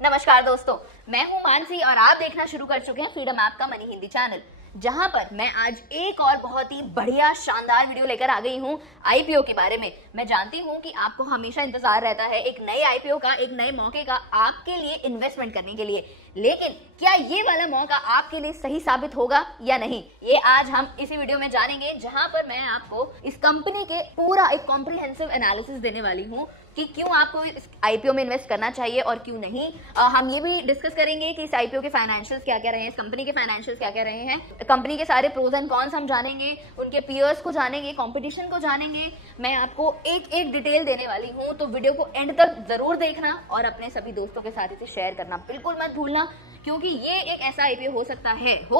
नमस्कार दोस्तों, मैं हूं मानसी और आप देखना शुरू कर चुके हैं फ्रीडम ऐप का मनी हिंदी चैनल, जहां पर मैं आज एक और बहुत ही बढ़िया शानदार वीडियो लेकर आ गई हूं आईपीओ के बारे में। मैं जानती हूं कि आपको हमेशा इंतजार रहता है एक नए आईपीओ का, एक नए मौके का आपके लिए इन्वेस्टमेंट करने के लिए, लेकिन क्या ये वाला मौका आपके लिए सही साबित होगा या नहीं, ये आज हम इसी वीडियो में जानेंगे, जहां पर मैं आपको इस कंपनी के पूरा एक कॉम्प्रिहेंसिव एनालिसिस देने वाली हूं कि क्यों आपको इस आईपीओ में इन्वेस्ट करना चाहिए और क्यों नहीं। हम ये भी डिस्कस करेंगे कि इस आईपीओ के फाइनेंशियल्स क्या क्या रहे हैं, इस कंपनी के फाइनेंशियल्स क्या क्या रहे हैं, कंपनी के सारे प्रोज एंड कॉन्स हम जानेंगे, उनके पीयर्स को जानेंगे, कंपटीशन को जानेंगे। मैं आपको एक एक डिटेल देने वाली हूं, तो वीडियो को एंड तक जरूर देखना और अपने सभी दोस्तों के साथ इसे शेयर करना बिल्कुल मत भूलना, क्योंकि ये एक ऐसा आईपीओ हो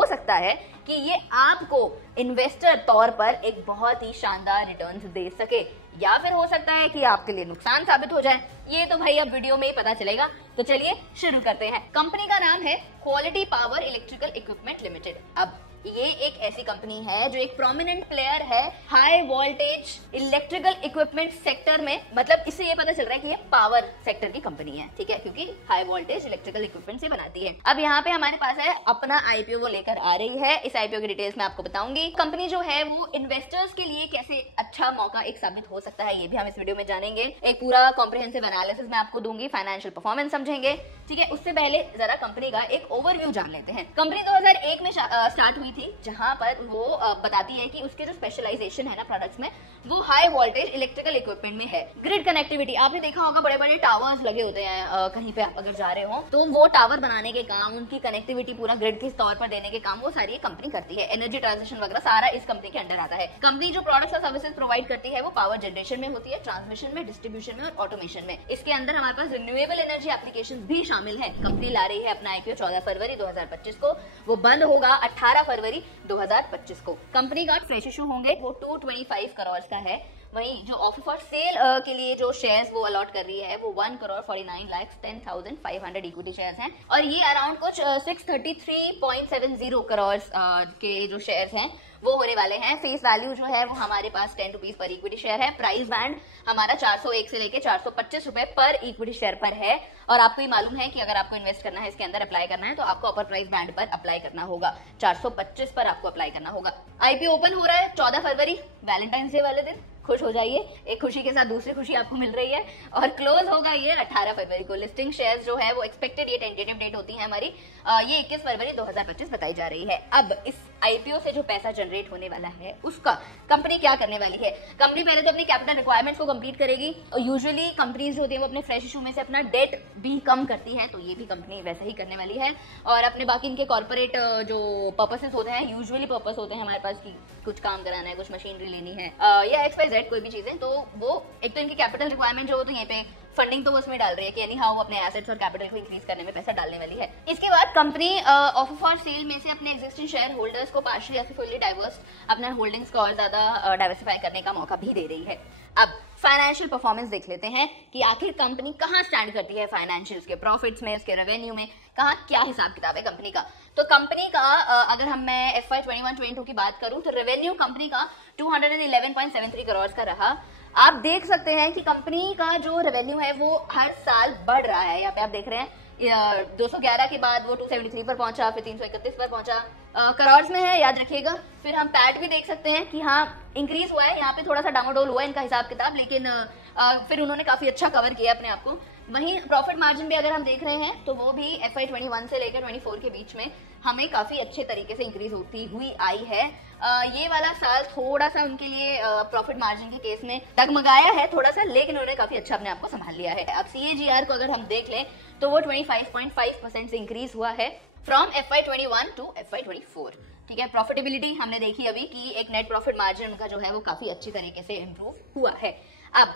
सकता है कि ये आपको इन्वेस्टर तौर पर एक बहुत ही शानदार रिटर्न्स दे सके, या फिर हो सकता है कि आपके लिए नुकसान साबित हो जाए। ये तो भाई अब वीडियो में ही पता चलेगा। तो चलिए शुरू करते हैं। कंपनी का नाम है quality power electrical equipment limited. अब ये एक ऐसी कंपनी है जो एक प्रोमिनेंट प्लेयर है high voltage electrical equipment sector में। मतलब इससे ये पता चल रहा है कि ये पावर सेक्टर की कंपनी है, ठीक है, क्योंकि हाई वोल्टेज इलेक्ट्रिकल इक्विपमेंट से बनाती है। अब यहाँ पे हमारे पास है अपना आईपीओ वो लेकर आ रही है। इस आईपीओ की डिटेल्स मैं आपको बताऊंगी। कंपनी जो है वो इन्वेस्टर्स के लिए कैसे अच्छा मौका एक साबित हो सकता है, ये भी हम इस वीडियो में जानेंगे। एक पूरा कॉम्प्रिहेंसिव एनालिसिस मैं आपको दूंगी, फाइनेंशियल परफॉर्मेंस समझेंगे, ठीक है। उससे पहले जरा कंपनी का एक ओवरव्यू जान लेते हैं। कंपनी 2001 में स्टार्ट हुई थी, जहां पर वो बताती है कि उसके जो स्पेशलाइजेशन है ना प्रोडक्ट्स में, वो हाई वोल्टेज इलेक्ट्रिकल इक्विपमेंट में है। ग्रिड कनेक्टिविटी आपने देखा होगा, बड़े बड़े टावर्स लगे होते हैं कहीं पे आप अगर जा रहे हो, तो वो टावर बनाने के काम, उनकी कनेक्टिविटी पूरा ग्रिड के तौर पर देने के काम वो सारी कंपनी करती है। एनर्जी ट्रांजिशन वगैरह सारा इस कंपनी के अंडर आता है। कंपनी जो प्रोडक्ट्स और सर्विसेज प्रोवाइड करती है वो पावर जनरेशन में होती है, ट्रांसमिशन में, डिस्ट्रीब्यूशन में और ऑटोमेशन में। इसके अंदर हमारे पास रिन्यूएबल एनर्जी एप्लीकेशन भी शामिल है। कंपनी ला रही है अपना आईपीओ 14 फरवरी 2025 को, वो बंद होगा 18 फरवरी 2025 को। कंपनी का फ्रेश इशू होंगे वो 225 करोड़ का है। वहीं जो ऑफर फॉर सेल के लिए जो शेयर्स वो अलॉट कर रही है वो 1,49,10,500 इक्विटी शेयर्स हैं, और ये अराउंड कुछ 633.70 करोड़ के जो शेयर्स हैं वो होने वाले हैं। फेस वैल्यू जो है वो हमारे पास 10 रुपीज पर इक्विटी शेयर है। प्राइस बैंड हमारा 401 से लेके 425 रुपए पर इक्विटी शेयर पर है। और आपको ये मालूम है कि अगर आपको इन्वेस्ट करना है, इसके अंदर अप्लाई करना है, तो आपको अपर प्राइस बैंड पर अप्लाई करना होगा, 425 पर आपको अप्लाई करना होगा। आईपीओ ओपन हो रहा है 14 फरवरी, वैलेंटाइंस डे वाले दिन। खुश हो जाइए, एक खुशी के साथ दूसरी खुशी आपको मिल रही है। और क्लोज होगा ये 18 फरवरी को। लिस्टिंग शेयर्स जो है वो एक्सपेक्टेड, ये टेंटेटिव डेट होती है हमारी, ये 21 फरवरी 2025 बताई जा रही है। अब इस आईपीओ से जो पैसा जनरेट होने वाला है उसका कंपनी क्या करने वाली है। कंपनी पहले तो अपनी कैपिटल रिक्वायरमेंट्स को कंप्लीट करेगी, और यूजुअली कंपनीज जो होती है वो अपने फ्रेश इशू में से अपना डेट भी कम करती है, तो ये भी कंपनी वैसा ही करने वाली है। और अपने बाकी इनके कॉर्पोरेट जो पर्पसेस होते हैं, यूजुअली पर्पस होते हैं हमारे पास की कुछ काम कराना है, कुछ मशीनरी लेनी है, या XYZ कोई भी चीजें, तो वो एक तो इनकी कैपिटल रिक्वायरमेंट जो हो, तो यहाँ पे फंडिंग तो वो उसमें डाल रही है कि यानी हाँ वो अपने एसेट्स और कैपिटल को इंक्रीज करने में पैसा डालने वाली है। इसके बाद कंपनी ऑफर फॉर सेल में से अपने एग्जिस्टिंग शेयर होल्डर्स को पार्शियली या फुल्ली डाइवर्स अपने होल्डिंग्स को और ज्यादा डाइवर्सिफाई करने का मौका भी दे रही है। अब फाइनेंशियल परफॉर्मेंस देख लेते हैं कि आखिर कंपनी कहाँ स्टैंड करती है फाइनेंशियल्स के, प्रॉफिट्स में, उसके रेवेन्यू में, कहाँ क्या हिसाब किताब है कंपनी का। तो कंपनी का अगर मैं FY 21-22 की बात करूं तो रेवेन्यू कंपनी का 211.73 करोड़ का रहा। आप देख सकते हैं कि कंपनी का जो रेवेन्यू है वो हर साल बढ़ रहा है। यहाँ पे आप देख रहे हैं 211 के बाद वो 273 पर पहुंचा, फिर 331 पर पहुंचा, करोड़ में है, याद रखिएगा। फिर हम पैट भी देख सकते हैं कि हाँ इंक्रीज हुआ है, यहाँ पे थोड़ा सा डामाडोल हुआ है इनका हिसाब किताब, लेकिन फिर उन्होंने काफी अच्छा कवर किया अपने आप को। वहीं प्रॉफिट मार्जिन भी अगर हम देख रहे हैं तो वो भी FY 21 से लेकर 24 के बीच में हमें काफी अच्छे तरीके से इंक्रीज होती हुई आई है। ये वाला साल थोड़ा सा उनके लिए प्रॉफिट मार्जिन के केस में डगमगाया है थोड़ा सा, लेकिन उन्होंने काफी अच्छा अपने आप को संभाल लिया है। अब CAGR को अगर हम देख लें तो वो 25.5% से इंक्रीज हुआ है फ्रॉम FY 21 टू FY 24, ठीक है। प्रॉफिटेबिलिटी हमने देखी अभी कि एक नेट प्रॉफिट मार्जिन उनका जो है वो काफी अच्छी तरीके से इंप्रूव हुआ है। अब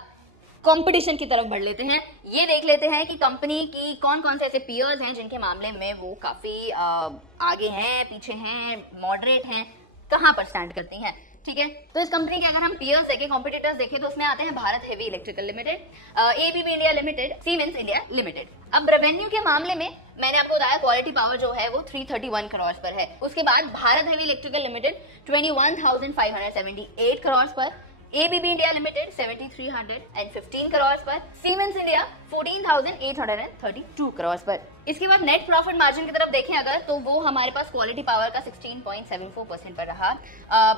कंपटीशन की तरफ बढ़ लेते हैं। ये देख लेते हैं कि कंपनी की कौन कौन से ऐसे पीयर्स हैं जिनके मामले में वो काफी आगे हैं, पीछे हैं, मॉडरेट हैं, कहां पर स्टैंड करती हैं, ठीक है। तो इस कंपनी के अगर हम पीयर्स देखें, कॉम्पिटिटर्स देखें, तो उसमें आते हैं Bharat heavy electrical limited, ABB India limited, siemens India limited. अब रेवेन्यू के मामले में मैंने आपको बताया क्वालिटी पावर जो है वो 331 करोड़ पर है। उसके बाद Bharat heavy electrical limited 21,578 crore पर, ABB इंडिया लिमिटेड 7,315 करोड़ पर, सीमेंस इंडिया 14,832 करोड़ पर। इसके बाद नेट प्रॉफिट मार्जिन की तरफ देखें अगर, तो वो हमारे पास क्वालिटी पावर का 16.74% पर रहा,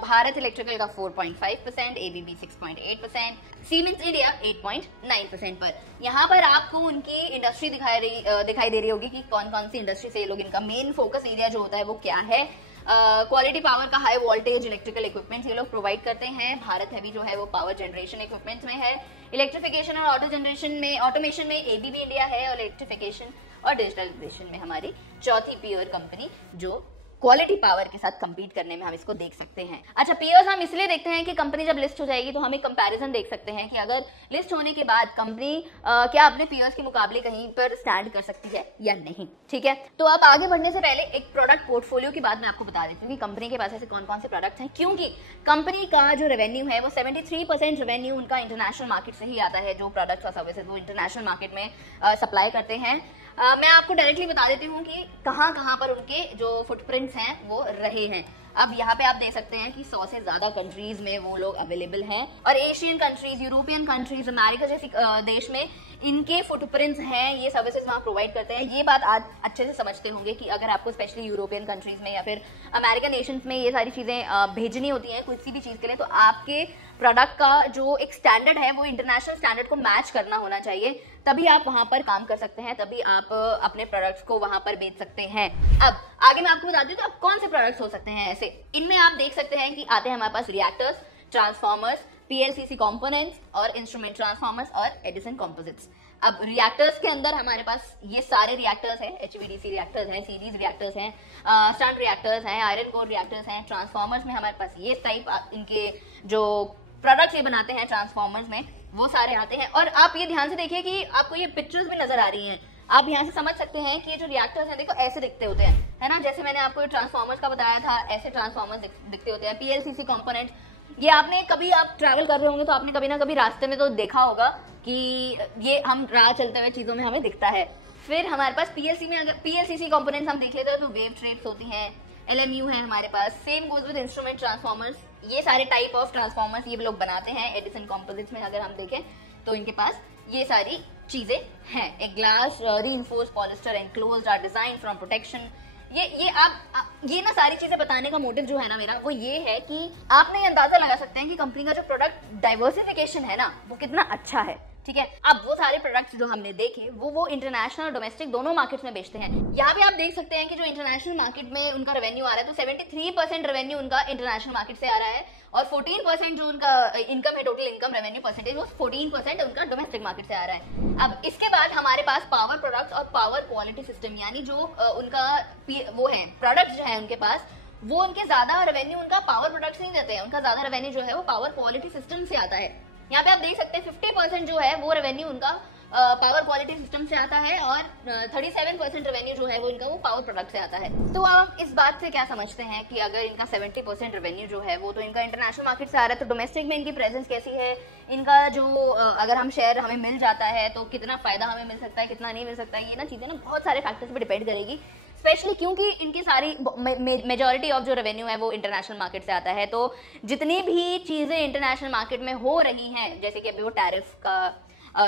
भारत इलेक्ट्रिकल का 4.5%, ABB 6.8%, सीमेंस इंडिया 8.9% पर। यहाँ पर आपको उनकी इंडस्ट्री दिखाई दे रही होगी कि कौन कौन सी इंडस्ट्री से ये लोग, इनका मेन फोकस एरिया जो होता है वो क्या है। क्वालिटी पावर का हाई वोल्टेज इलेक्ट्रिकल इक्विपमेंट्स ये लोग प्रोवाइड करते हैं। भारत हैवी जो है वो पावर जनरेशन इक्विपमेंट्स में है। इलेक्ट्रिफिकेशन और ऑटोमेशन में ABB इंडिया है, और इलेक्ट्रिफिकेशन और डिजिटलाइजेशन में हमारी चौथी पीयर कंपनी जो क्वालिटी पावर के साथ कंपीट करने में हम इसको देख सकते हैं। अच्छा, पीयर्स हम इसलिए देखते हैं कि कंपनी जब लिस्ट हो जाएगी तो हम एक कंपैरिजन देख सकते हैं कि अगर लिस्ट होने के बाद कंपनी क्या अपने पीयर्स के मुकाबले कहीं पर स्टैंड कर सकती है या नहीं। ठीक है, तो अब आगे बढ़ने से पहले एक प्रोडक्ट पोर्टफोलियो की बात मैं आपको बता देती हूँ कि कंपनी के पास ऐसे कौन कौन से प्रोडक्ट्स हैं, क्योंकि कंपनी का जो रेवेन्यू है वो 73% रेवेन्यू उनका इंटरनेशनल मार्केट से ही आता है। जो प्रोडक्ट्स और सर्विसेज वो इंटरनेशनल मार्केट में सप्लाई करते हैं। मैं आपको डायरेक्टली बता देती हूँ कि कहाँ पर उनके जो फुटप्रिंट्स हैं वो रहे हैं। अब यहाँ पे आप देख सकते हैं कि 100 से ज्यादा कंट्रीज में वो लोग अवेलेबल हैं, और Asian countries, European countries, America जैसी देश में इनके फुटप्रिंट्स हैं। ये सर्विसेज वहाँ प्रोवाइड करते हैं। ये बात आज अच्छे से समझते होंगे कि अगर आपको स्पेशली यूरोपियन कंट्रीज में या फिर अमेरिकन नेशंस में ये सारी चीजें भेजनी होती हैं किसी भी चीज के लिए, तो आपके प्रोडक्ट का जो एक स्टैंडर्ड है वो इंटरनेशनल स्टैंडर्ड को मैच करना होना चाहिए, तभी आप वहां पर काम कर सकते हैं, तभी आप अपने प्रोडक्ट्स को वहां पर बेच सकते हैं। अब आगे मैं आपको बताती हूँ तो अब कौन से प्रोडक्ट्स हो सकते हैं ऐसे। इनमें आप देख सकते हैं कि आते हैं हमारे पास रिएक्टर्स, ट्रांसफॉर्मर्स, PLCC कंपोनेंट्स और इंस्ट्रूमेंट ट्रांसफॉर्मर्स और एडिसन कंपोजिट्स। अब रिएक्टर्स के अंदर हमारे पास ये सारे रिएक्टर्स हैं, HVDC रिएक्टर्स हैं, सीरीज रिएक्टर्स हैं, स्टंट रिएक्टर्स हैं, आयरन कोर रिएक्टर्स हैं। ट्रांसफॉर्मर्स में हमारे पास ये टाइप इनके जो प्रोडक्ट्स ये बनाते हैं ट्रांसफॉर्मर्स में वो सारे आते हैं। और आप ये ध्यान से देखिए कि आपको ये पिक्चर्स भी नजर आ रही हैं, आप यहाँ से समझ सकते हैं कि ये जो रिएक्टर्स हैं देखो ऐसे दिखते होते हैं, है ना। जैसे मैंने आपको ट्रांसफॉर्मर्स का बताया था, ऐसे ट्रांसफॉर्मर्स दिखते होते हैं। PLCC कंपोनेंट, ये आपने कभी आप ट्रैवल कर रहे होंगे तो आपने कभी ना कभी रास्ते में तो देखा होगा कि ये हम राह चलते हुए चीजों में हमें दिखता है। फिर हमारे पास PLCC कंपोनेंट्स हम देख लेते हैं तो वेव ट्रेप्स होती हैं, LMU है हमारे पास। Same goes with instrument transformers, ये सारे टाइप ऑफ ट्रांसफॉर्मर्स ये लोग बनाते हैं। एडिसन कंपोजिट्स में अगर हम देखें तो इनके पास ये सारी चीजें हैं। एक glass reinforced polyester enclosed are design from protection. ये ना सारी चीजें बताने का मोटिव जो है ना मेरा, वो ये है कि आपने ये अंदाजा लगा सकते हैं कि कंपनी का जो प्रोडक्ट डाइवर्सिफिकेशन है ना वो कितना अच्छा है। ठीक है, अब वो सारे प्रोडक्ट्स जो हमने देखे वो इंटरनेशनल और डोमेस्टिक दोनों मार्केट्स में बेचते हैं। यहाँ पे आप देख सकते हैं कि जो इंटरनेशनल मार्केट में उनका रेवेन्यू आ रहा है तो 73% रेवेन्यू उनका इंटरनेशनल मार्केट से आ रहा है, और 14% जो उनका इनकम है, टोटल इनकम रेवेन्यू परसेंटेज, वो 14% उनका डोमेस्टिक मार्केट से आ रहा है। अब इसके बाद हमारे पास पावर प्रोडक्ट्स और पावर क्वालिटी सिस्टम, यानी जो उनका वो है प्रोडक्ट जो है उनके पास, वो उनके ज्यादा रेवेन्यू उनका पावर प्रोडक्ट्स नहीं देते हैं, उनका ज्यादा रेवेन्यू जो है वो पावर क्वालिटी सिस्टम से आता है। यहाँ पे आप देख सकते हैं 50% जो है वो रेवेन्यू उनका पावर क्वालिटी सिस्टम से आता है, और 37% रेवेन्यू जो है वो इनका वो पावर प्रोडक्ट से आता है। तो आप इस बात से क्या समझते हैं कि अगर इनका 70% रेवेन्यू जो है वो तो इनका इंटरनेशनल मार्केट से आ रहा है, तो डोमेस्टिक में इनकी प्रेजेंस कैसी है, इनका जो अगर हम शेयर हमें मिल जाता है तो कितना फायदा हमें मिल सकता है, कितना नहीं मिल सकता है, ये ना चीजें ना बहुत सारे फैक्टर्स पे डिपेंड करेगी, स्पेशली क्योंकि इनकी सारी मेजॉरिटी ऑफ जो रेवेन्यू है वो इंटरनेशनल मार्केट से आता है। तो जितनी भी चीजें इंटरनेशनल मार्केट में हो रही हैं, जैसे कि अभी वो टैरिफ का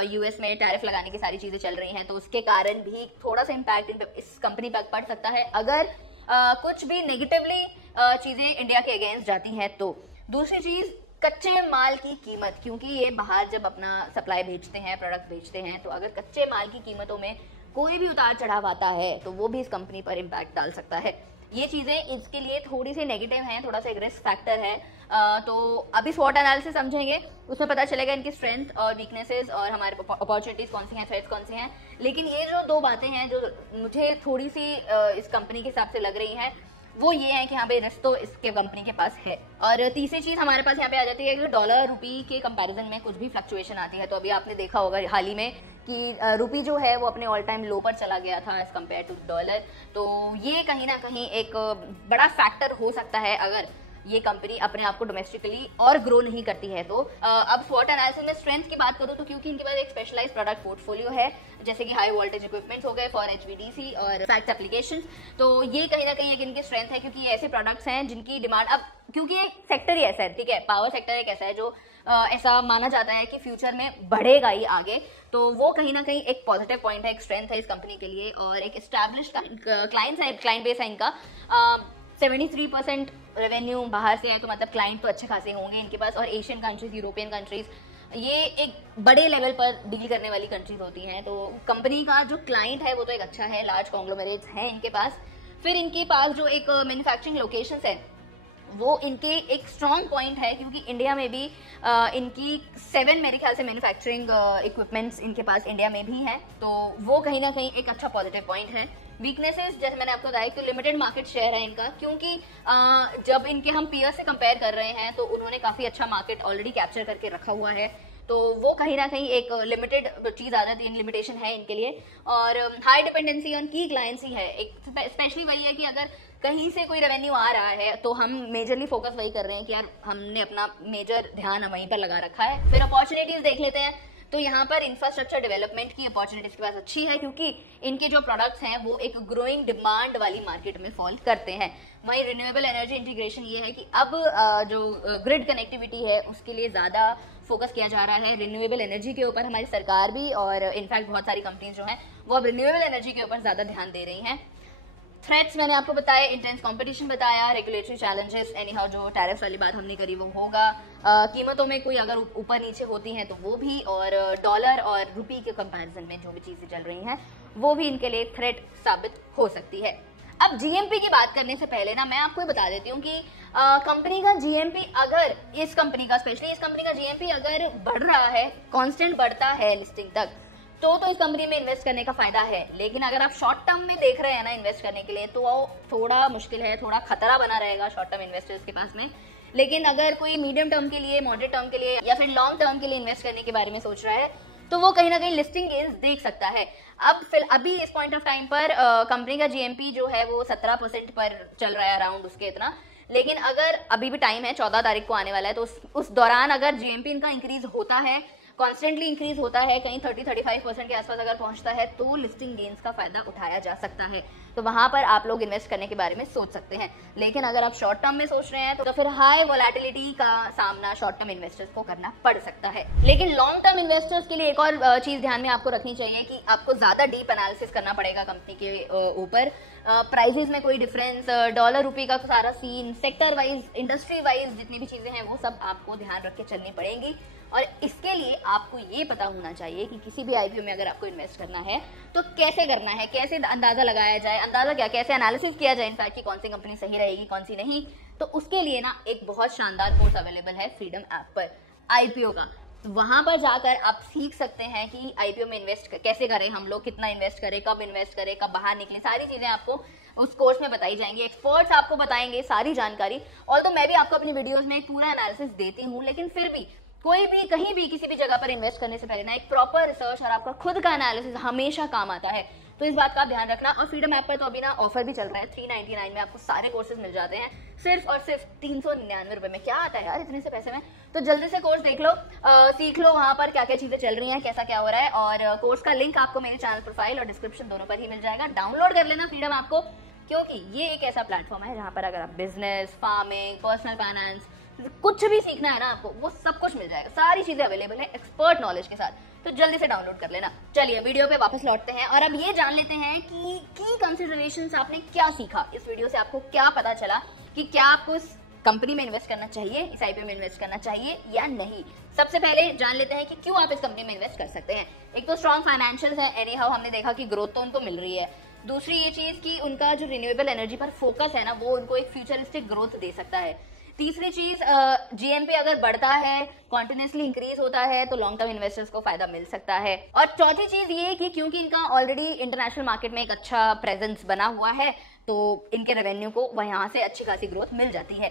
US में टैरिफ लगाने की सारी चीजें चल रही हैं, तो उसके कारण भी थोड़ा सा इम्पैक्ट इस कंपनी पर पड़ सकता है अगर कुछ भी नेगेटिवली चीजें इंडिया के अगेंस्ट जाती हैं। तो दूसरी चीज कच्चे माल की कीमत, क्योंकि ये बाहर जब अपना सप्लाई भेजते हैं, प्रोडक्ट बेचते हैं, तो अगर कच्चे माल की कीमतों में कोई भी उतार चढ़ाव आता है तो वो भी इस कंपनी पर इम्पैक्ट डाल सकता है। ये चीजें इसके लिए थोड़ी सी नेगेटिव हैं, थोड़ा सा एक रिस्क फैक्टर है। तो अभी स्वॉट एनालिसिस समझेंगे, उसमें पता चलेगा इनकी स्ट्रेंथ और वीकनेसेस और हमारे अपॉर्चुनिटीज कौन सी हैं, थ्रेट्स कौन सी हैं। लेकिन ये जो दो बातें हैं जो मुझे थोड़ी सी इस कंपनी के हिसाब से लग रही हैं, वो ये है कि यहाँ पे रिस्क तो इसके कंपनी के पास है। और तीसरी चीज हमारे पास यहाँ पे आ जाती है कि डॉलर रुपी के कंपैरिजन में कुछ भी फ्लक्चुएशन आती है। तो अभी आपने देखा होगा हाल ही में कि रुपी जो है वो अपने ऑल टाइम लो पर चला गया था एज कम्पेयर टू डॉलर। तो ये कहीं ना कहीं एक बड़ा फैक्टर हो सकता है अगर ये कंपनी अपने आप को डोमेस्टिकली और ग्रो नहीं करती है। तो अब स्वॉट एनालिसिस में स्ट्रेंथ की बात करूँ तो क्योंकि इनके पास एक स्पेशलाइज्ड प्रोडक्ट पोर्टफोलियो है, जैसे कि हाई वोल्टेज इक्विपमेंट्स हो गए फॉर HVDC और फैक्ट एप्लीकेशंस, तो ये कहीं ना कहीं एक इनकी स्ट्रेंथ है, क्योंकि ये ऐसे प्रोडक्ट्स हैं जिनकी डिमांड, अब क्योंकि एक सेक्टर ही ऐसा है, ठीक है, पावर सेक्टर एक ऐसा है जो ऐसा माना जाता है कि फ्यूचर में बढ़ेगा ही आगे, तो वो कहीं ना कहीं एक पॉजिटिव पॉइंट है, एक स्ट्रेंथ है इस कंपनी के लिए। और एक एस्टैब्लिश क्लाइंट बेस है इनका, 73% रेवेन्यू बाहर से है, तो मतलब क्लाइंट तो अच्छे खासे होंगे इनके पास। और एशियन कंट्रीज, यूरोपियन कंट्रीज, ये एक बड़े लेवल पर डील करने वाली कंट्रीज होती हैं, तो कंपनी का जो क्लाइंट है वो तो एक अच्छा है, लार्ज कॉन्ग्लोमरेट्स हैं इनके पास। फिर इनके पास जो एक मैन्युफैक्चरिंग लोकेशंस है वो इनके एक स्ट्रॉन्ग पॉइंट है, क्योंकि इंडिया में भी इनकी 7 मेरे ख्याल से मैन्युफैक्चरिंग इक्विपमेंट्स इनके पास इंडिया में भी हैं, तो वो कहीं ना कहीं एक अच्छा पॉजिटिव पॉइंट है। वीकनेसेस जैसे मैंने आपको बताया कि लिमिटेड मार्केट शेयर है इनका, क्योंकि जब इनके हम पीयर से कंपेयर कर रहे हैं तो उन्होंने काफ़ी अच्छा मार्केट ऑलरेडी कैप्चर करके रखा हुआ है, तो वो कहीं ना कहीं एक लिमिटेड चीज़ आ जाती है, लिमिटेशन है इनके लिए। और हाई डिपेंडेंसी ऑन की क्लाइंट्स ही है, एक स्पेशली वही है कि अगर कहीं से कोई रेवेन्यू आ रहा है तो हम मेजरली फोकस वही कर रहे हैं कि यार हमने अपना मेजर ध्यान वहीं पर लगा रखा है। फिर अपॉर्चुनिटीज देख लेते हैं, तो यहाँ पर इंफ्रास्ट्रक्चर डेवलपमेंट की अपॉर्चुनिटीज के पास अच्छी है, क्योंकि इनके जो प्रोडक्ट्स हैं वो एक ग्रोइंग डिमांड वाली मार्केट में फॉल करते हैं। वहीं रिन्यूएबल एनर्जी इंटीग्रेशन ये है कि अब जो ग्रिड कनेक्टिविटी है उसके लिए ज़्यादा फोकस किया जा रहा है, रिन्यूएबल एनर्जी के ऊपर हमारी सरकार भी, और इनफैक्ट बहुत सारी कंपनीज जो हैं वो अब रिन्यूएबल एनर्जी के ऊपर ज़्यादा ध्यान दे रही हैं। थ्रेट्स मैंने आपको बताया, इंटेंस कंपटीशन बताया, रेगुलेटरी चैलेंजेस, एनीहाउ जो टैरिफ वाली बात हमने करी वो होगा, कीमतों में कोई अगर ऊपर नीचे होती हैं तो वो भी, और डॉलर और रुपी के कंपैरिजन में जो भी चीज़ें चल रही हैं वो भी इनके लिए थ्रेट साबित हो सकती है। अब जीएमपी की बात करने से पहले ना मैं आपको ये बता देती हूँ कि कंपनी का जीएमपी, अगर इस कंपनी का स्पेशली इस कंपनी का जीएमपी अगर बढ़ रहा है, कांस्टेंट बढ़ता है लिस्टिंग तक, तो इस कंपनी में इन्वेस्ट करने का फायदा है। लेकिन अगर आप शॉर्ट टर्म में देख रहे हैं ना इन्वेस्ट करने के लिए, तो वो थोड़ा मुश्किल है, थोड़ा खतरा बना रहेगा शॉर्ट टर्म इन्वेस्टर्स के पास में। लेकिन अगर कोई मीडियम टर्म के लिए, मॉडरेट टर्म के लिए या फिर लॉन्ग टर्म के लिए इन्वेस्ट करने के बारे में सोच रहा है, तो वो कहीं ना कहीं लिस्टिंग गेन्स देख सकता है। अभी इस पॉइंट ऑफ टाइम पर कंपनी का जीएमपी जो है वो 17% पर चल रहा है, अराउंड उसके इतना। लेकिन अगर अभी भी टाइम है, 14 तारीख को आने वाला है, तो उस दौरान अगर जीएमपी इनका इंक्रीज होता है, कॉन्स्टेंटली इंक्रीज होता है, कहीं 30-35% के आसपास अगर पहुंचता है, तो लिस्टिंग गेन्स का फायदा उठाया जा सकता है, तो वहां पर आप लोग इन्वेस्ट करने के बारे में सोच सकते हैं। लेकिन अगर आप शॉर्ट टर्म में सोच रहे हैं तो फिर हाई वोलेटिलिटी का सामना शॉर्ट टर्म इन्वेस्टर्स को करना पड़ सकता है। लेकिन लॉन्ग टर्म इन्वेस्टर्स के लिए एक और चीज ध्यान में आपको रखनी चाहिए कि आपको ज्यादा डीप एनालिसिस करना पड़ेगा कंपनी के ऊपर। प्राइसेस में कोई डिफरेंस, डॉलर रुपये का सारा scene, sector wise, industry wise जितनी भी चीजें हैं वो सब आपको ध्यान रख के चलनी पड़ेंगी। और इसके लिए आपको ये पता होना चाहिए कि किसी भी आईपीओ में अगर आपको इन्वेस्ट करना है तो कैसे करना है, कैसे अंदाजा लगाया जाए, अंदाजा क्या, कैसे एनालिसिस किया जाए इनफैक्ट कि कौन सी कंपनी सही रहेगी कौन सी नहीं। तो उसके लिए ना एक बहुत शानदार कोर्स अवेलेबल है फ्रीडम ऐप पर आईपीओ का, तो वहां पर जाकर आप सीख सकते हैं कि आईपीओ में इन्वेस्ट कैसे करें हम लोग, कितना इन्वेस्ट करें, कब इन्वेस्ट करें, कब बाहर निकलें, सारी चीजें आपको उस कोर्स में बताई जाएंगी। एक्सपर्ट्स आपको बताएंगे सारी जानकारी। और तो मैं भी आपको अपनी वीडियोस में एक पूरा एनालिसिस देती हूँ, लेकिन फिर भी कोई भी कहीं भी किसी भी जगह पर इन्वेस्ट करने से पहले ना एक प्रॉपर रिसर्च और आपका खुद का एनालिसिस हमेशा काम आता है, तो इस बात का आप ध्यान रखना। और फ्रीडम ऐप पर तो अभी ना ऑफर भी चल रहा है, 399 में आपको सारे कोर्सेज मिल जाते हैं, सिर्फ और सिर्फ 399 रुपए में। क्या आता है यार इतने से पैसे में, तो जल्दी से कोर्स देख लो, सीख लो वहां पर क्या क्या चीजें चल रही हैं, कैसा क्या हो रहा है। और कोर्स का लिंक आपको मेरे चैनल प्रोफाइल और डिस्क्रिप्शन दोनों पर ही मिल जाएगा। डाउनलोड कर लेना फ्रीडम ऐप को, क्योंकि ये एक ऐसा प्लेटफॉर्म है जहां पर अगर आप बिजनेस, फार्मिंग, पर्सनल फाइनेंस, कुछ भी सीखना है ना आपको, वो सब कुछ मिल जाएगा, सारी चीजें अवेलेबल है एक्सपर्ट नॉलेज के साथ, तो जल्दी से डाउनलोड कर लेना। चलिए वीडियो पे वापस लौटते हैं और अब ये जान लेते हैं कि की कंसिडरेशंस आपने क्या सीखा इस वीडियो से, आपको क्या पता चला कि क्या आपको इस कंपनी में इन्वेस्ट करना चाहिए, इस आईपीओ में इन्वेस्ट करना चाहिए या नहीं। सबसे पहले जान लेते हैं कि क्यों आप इस कंपनी में इन्वेस्ट कर सकते हैं। एक तो स्ट्रॉन्ग फाइनेंशियल्स है, एनी हाउ हमने देखा कि ग्रोथ तो उनको मिल रही है। दूसरी ये चीज कि उनका जो रिन्यूएबल एनर्जी पर फोकस है ना, वो उनको एक फ्यूचरिस्टिक ग्रोथ दे सकता है। तीसरी चीज, जीएमपी अगर बढ़ता है, कॉन्टिन्यूसली इंक्रीज होता है, तो लॉन्ग टर्म इन्वेस्टर्स को फायदा मिल सकता है। और चौथी चीज ये कि क्योंकि इनका ऑलरेडी इंटरनेशनल मार्केट में एक अच्छा प्रेजेंस बना हुआ है, तो इनके रेवेन्यू को वहां से अच्छी खासी ग्रोथ मिल जाती है।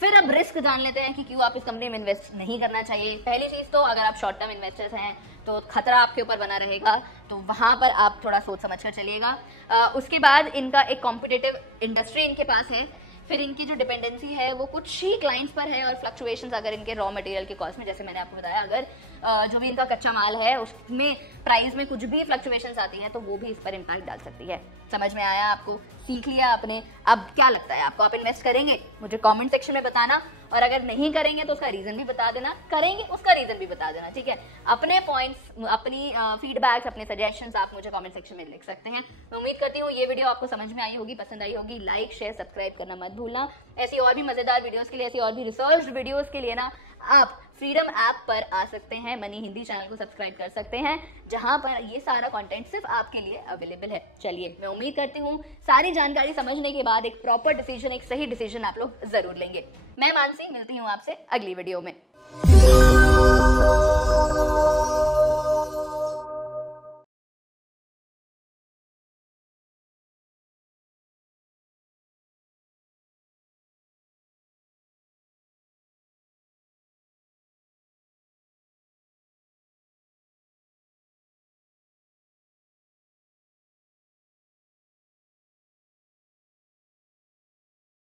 फिर अब रिस्क जान लेते हैं कि क्यों आप इस कंपनी में इन्वेस्ट नहीं करना चाहिए। पहली चीज तो अगर आप शॉर्ट टर्म इन्वेस्टर्स हैं तो खतरा आपके ऊपर बना रहेगा, तो वहां पर आप थोड़ा सोच समझ कर चलिएगा। उसके बाद इनका एक कॉम्पिटिटिव इंडस्ट्री इनके पास है, फिर इनकी जो डिपेंडेंसी है वो कुछ ही क्लाइंट्स पर है, और फ्लक्चुएशंस अगर इनके रॉ मटेरियल के कॉस्ट में, जैसे मैंने आपको बताया, अगर जो भी इनका कच्चा माल है उसमें प्राइस में कुछ भी फ्लक्चुएशंस आती हैं तो वो भी इस पर इम्पैक्ट डाल सकती है। समझ में आया आपको? सीख लिया आपने? अब क्या लगता है आपको, आप इन्वेस्ट करेंगे? मुझे कमेंट सेक्शन में बताना, और अगर नहीं करेंगे तो उसका रीजन भी बता देना, करेंगे उसका रीजन भी बता देना, ठीक है? अपने पॉइंट्स, अपनी फीडबैक्स, अपने सजेशंस आप मुझे कमेंट सेक्शन में लिख सकते हैं। मैं उम्मीद करती हूँ ये वीडियो आपको समझ में आई होगी, पसंद आई होगी। लाइक, शेयर, सब्सक्राइब करना मत भूलना। ऐसी और भी मजेदार वीडियोस के लिए, ऐसी और भी रिसर्च वीडियोस के लिए ना आप फ्रीडम ऐप पर आ सकते हैं, मनी हिंदी चैनल को सब्सक्राइब कर सकते हैं, जहां पर ये सारा कंटेंट सिर्फ आपके लिए अवेलेबल है। चलिए, मैं उम्मीद करती हूँ सारी जानकारी समझने के बाद एक प्रॉपर डिसीजन, एक सही डिसीजन आप लोग जरूर लेंगे। मैं मानसी, मिलती हूँ आपसे अगली वीडियो में।